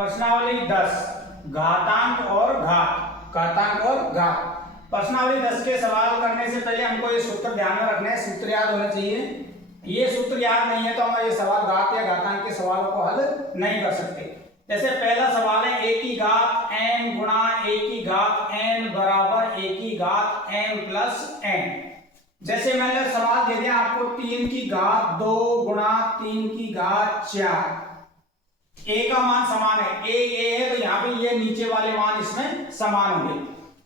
प्रश्नावली 10 घातांक और घात। घातांक और घात। प्रश्नावली 10 के सवाल करने से पहले हमको ये सूत्र ध्यान में रखना है, सूत्र याद होने चाहिए। ये सूत्र याद नहीं है तो हम ये सवाल घात या घातांक के सवालों को हल नहीं कर सकते। जैसे पहला सवाल है a की घात n गुणा a की घात n बराबर a की घात m प्लस n। जैसे मैंने सवाल दे दिया आपको 3 की घात 2 गुणा 3 की घात 4। a का मान समान है, a है तो यहाँ पे ये नीचे वाले मान इसमें समान होंगे,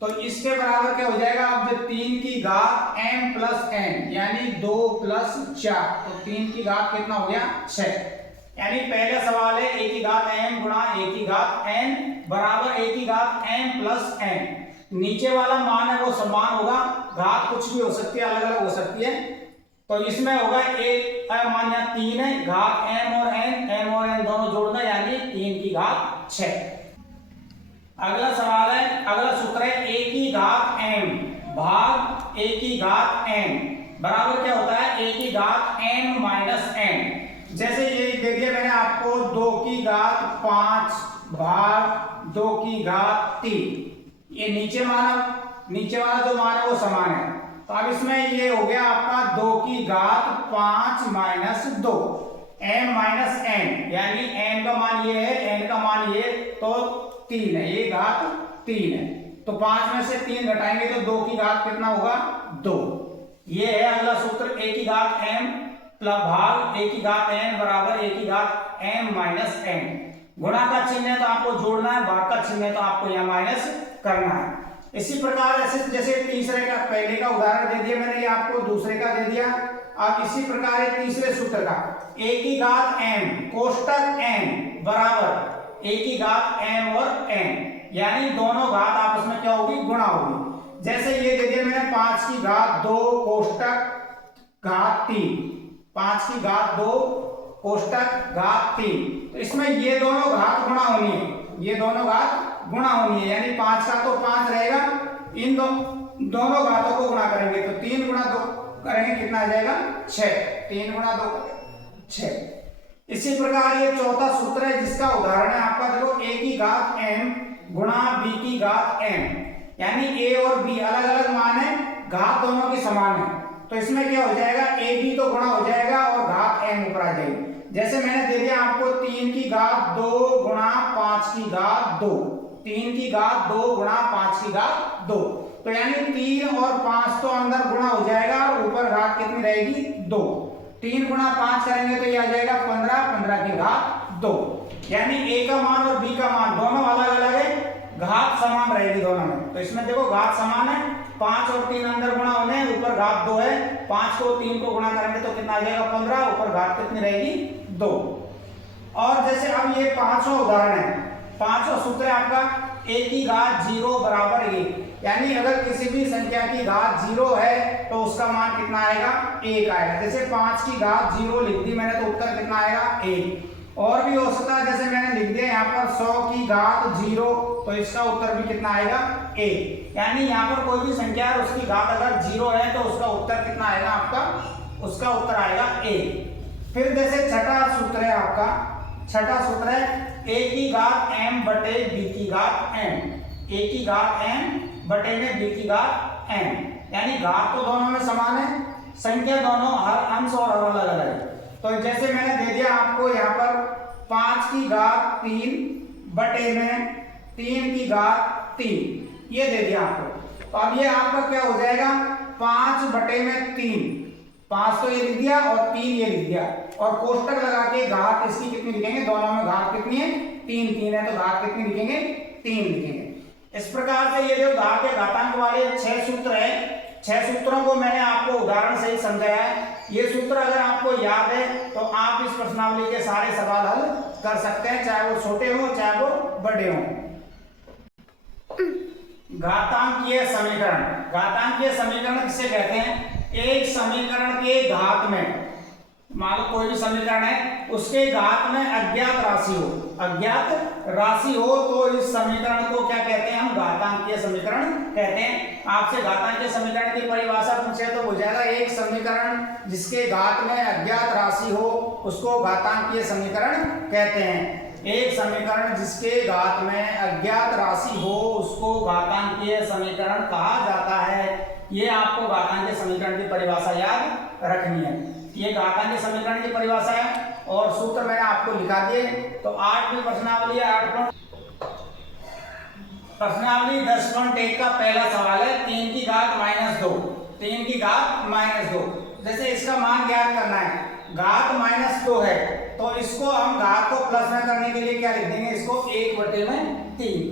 तो इसके बराबर क्या हो जाएगा। अब जब 3 की घात m प्लस n यानी 2 प्लस 4, तो 3 की घात कितना हो गया 6। यानी पहला सवाल है a की घात m गुणा a की घात n बराबर a की घात m प्लस n। नीचे वाला मान है वो समान होगा, घात कुछ भी हो सकती है, अलग अलग हो सकती है, तो इसमें होगा एक मान यहाँ 3 है, घात m और n दोनों जोड़ना यानी 3 की घात 6। अगला सवाल है, अगला सूत्र है a की घात m भाग a की घात n बराबर क्या होता है a की घात m माइनस n। जैसे ये दे दिया मैंने आपको 2 की घात 5 भाग 2 की घात 3, ये नीचे वाला जो मान है वो समान है, तो अब इसमें ये हो गया आपका 2 की घात 5 माइनस 2 m माइनस n, यानी m का मान ये है, n का मान ये, तो 3 है, ये घात 3 है, तो 5 में से 3 घटाएंगे तो 2 की घात कितना होगा 2। ये है अगला सूत्र a की घात m प्लस भाग a की घात n बराबर a की घात m माइनस n। गुणा का चिन्ह है तो आपको जोड़ना है, भाग का चिन्ह है तो आपको यहाँ माइनस करना है। इसी प्रकार ऐसे जैसे तीसरे का पहले का उदाहरण दे दिया मैंने, ये आपको दूसरे का दे दिया। अब इसी प्रकार तीसरे सूत्र का a की घात m कोष्टक n बराबर a की घात m और n, यानी दोनों घात आपस में क्या होगी गुणा होगी। जैसे ये दे दिया मैंने 5 की घात 2 कोष्टक घात 3, 5 की घात 2 कोष्टक घात 3, तो इसमें ये दोनों घात गुणा होनी है, ये दोनों घात गुणा होनी है, यानी 5 का तो 5 रहेगा, इन दोनों घातों को गुणा करेंगे तो 3 गुणा 2 करेंगे कितना आ जाएगा 6, 3 गुणा 2 6। इसी प्रकार ये चौथा सूत्र है जिसका उदाहरण है आपका, देखो a की घात m गुणा b की घात m, यानी a और b अलग अलग मान है, घात दोनों की समान है, तो इसमें क्या हो जाएगा a b तो गुणा हो जाएगा और घात m ऊपर आ जाएगी। जैसे मैंने दे दिया आपको 3 की घात 2 गुणा 5 की घात 2, 3 की घात 2 गुणा 5 की घात 2, तो यानी 3 और 5 तो अंदर गुणा हो जाएगा और ऊपर घात कितनी रहेगी 2। 3 गुणा 5 करेंगे तो ये आ जाएगा 15, 15 की घात 2, यानी a का मान और b का मान दोनों अलग अलग है, घात समान रहेगी दोनों में। तो इसमें देखो घात समान है, 5 और 3 अंदर गुणा होने, ऊपर घात 2 है, 5 को 3 को गुणा करेंगे तो कितना आ जाएगा 15, ऊपर घात कितनी रहेगी 2। और जैसे अब ये पांचवा उदाहरण है, पांचवा सूत्र है आपका a की घात 0 बराबर 1, यानी अगर किसी भी संख्या की घात 0 है तो उसका मान कितना आएगा 1 आएगा। जैसे 5 की घात 0 लिख दी मैंने तो उत्तर कितना आएगा 1। और भी हो सकता है, जैसे मैंने लिख दिया यहाँ पर 100 की घात 0, तो इसका उत्तर भी कितना आएगा 1, यानी यहाँ पर कोई भी संख्या है उसकी घात अगर 0 है तो उसका उत्तर कितना आएगा आपका, उसका उत्तर आएगा 1। फिर जैसे छठा सूत्र है आपका, छठा सूत्र है a की घात m बटे b की घात m, a की घात m बटे में b की घात m, यानी घात तो दोनों में समान है, संख्या दोनों हर अंश और हर अलग अलग है। तो जैसे मैंने दे दिया आपको यहाँ पर 5 की घात 3 बटे में 3 की घात 3, ये दे दिया आपको, तो अब ये आपका क्या हो जाएगा 5 बटे में 3, 5 तो ये लिख दिया और 3 ये लिख दिया, और कोष्टक लगा के घात इसकी कितनी लिखेंगे, दोनों में घात कितनी है 3, 3 है तो घात कितनी लिखेंगे 3 लिखेंगे। इस प्रकार से ये जो घात के घातांक वाले 6 सूत्र है, 6 सूत्रों को मैंने आपको उदाहरण से ही समझाया है। ये सूत्र अगर आपको याद है तो आप इस प्रश्नावली के सारे सवाल हल कर सकते हैं, चाहे वो छोटे हो चाहे वो बड़े हो। घातांकीय समीकरण, घातांकीय समीकरण किसे कहते हैं, एक समीकरण के घात में, मान लो कोई भी समीकरण है उसके घात में अज्ञात राशि हो, अज्ञात राशि हो तो इस समीकरण को क्या कहते हैं, हम घातांकीय समीकरण कहते हैं। आपसे घातांकीय समीकरण की परिभाषा पूछे तो हो जाएगा एक समीकरण जिसके घात में अज्ञात राशि हो उसको घातांकीय समीकरण कहते हैं। एक समीकरण जिसके घात में अज्ञात राशि हो उसको घातांकीय समीकरण कहा जाता है। ये आपको घातांकीय समीकरण की परिभाषा याद रखनी है। ये घातांकीय समीकरण की परिभाषा है और सूत्र मैंने आपको लिखा दिए। तो 8वीं प्रश्नावली है, प्रश्नावली 10.1 का पहला सवाल है 3 की घात -2। 3 की घात -2, जैसे इसका मान ज्ञात करना है, घात -2 है तो इसको हम घात को प्लस में करने के लिए क्या लिख देंगे, इसको 1/3।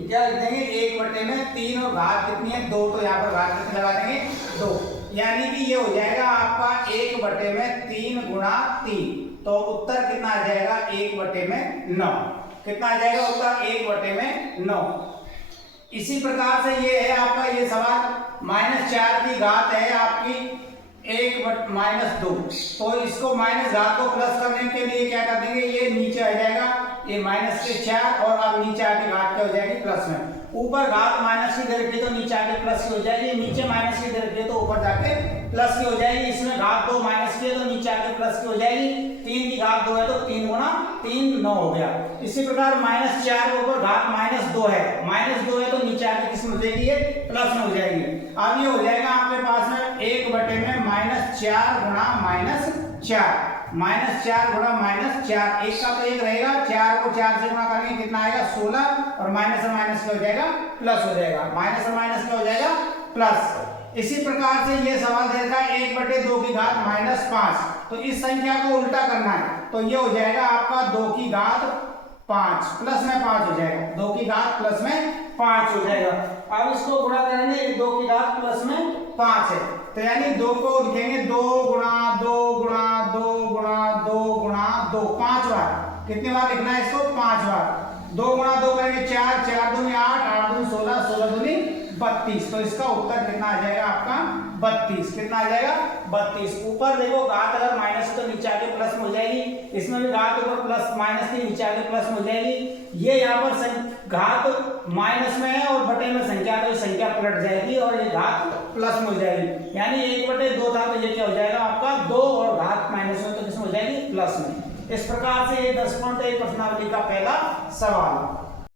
क्या लिख देंगे, 1/3 और घात कितनी है 2, तो यहाँ पर घात कितनी लगा देंगे 2, यानी कि ये हो जाएगा आपका 1/3 गुणा 3। तो उत्तर कितना आ जाएगा 1/9। कितना आ जाएगा उत्तर 1/9। इसी प्रकार से ये है आपका ये सवाल -4 की घात है आपकी 1/-2, तो इसको माइनस घात को प्लस करने के लिए क्या कर देंगे, ये नीचे आ जाएगा, ये -4 और अब नीचे आके घात क्या हो जाएगी प्लस में। ऊपर घात माइनस की दर की तो नीचे आके प्लस की हो जाएगी, नीचे माइनस की दर की तो ऊपर जाके प्लस की हो जाएगी। इसमें घात 2 माइनस की है तो नीचे आके प्लस की हो जाएगी। 3 की घात 2 है तो 3 गुणा 3 9 हो गया। इसी प्रकार -4 ऊपर घात -2 है, -2 है तो नीचे आके किस में हो जाएगी, ये प्लस में हो जाएगी। अब ये हो जाएगा आपके पास में 1/4 गुणा -4, -4 गुणा -4, एक का तो एक रहेगा, 4 को 4 से गुणा करेंगे कितना आएगा 16 और माइनस से माइनस क्या हो जाएगा प्लस हो जाएगा, माइनस से माइनस क्या हो जाएगा प्लस। इसी प्रकार से ये सवाल देता है 1/2 की घात -5, तो इस संख्या को उल्टा करना है तो ये हो जाएगा आपका 2 की घात 5 प्लस में 5 हो जाएगा, 2 की घात प्लस में 5 हो जाएगा। अब इसको गुणा करेंगे, 2 की घात प्लस में 5 है तो यानी 2 को लिखेंगे 2 गुणा 2 गुणा 2 गुणा 2 गुणा 2, 5 बार। कितनी बार लिखना है इसको 5 बार। 2 गुणा 2 करेंगे 4, 4 दूनी 8, 8 दूनी 16, 16 दूनी 32, तो इसका उत्तर कितना आ जाएगा आपका 32। कितना आ जाएगा 32। ऊपर देखो घात अगर माइनस तो नीचे आके प्लस में हो जाएगी, इसमें भी घात ऊपर प्लस माइनस थी नीचे आके प्लस में हो जाएगी। ये यहाँ पर घात माइनस में है और बटे में संख्या, तो संख्या पलट जाएगी और ये घात प्लस में हो जाएगी, यानी 1/2 था तो ये क्या हो जाएगा आपका 2 और घात माइनस में तो किसमें हो जाएगी प्लस में। इस प्रकार से ये 10.1 प्रश्नावली का पहला सवाल।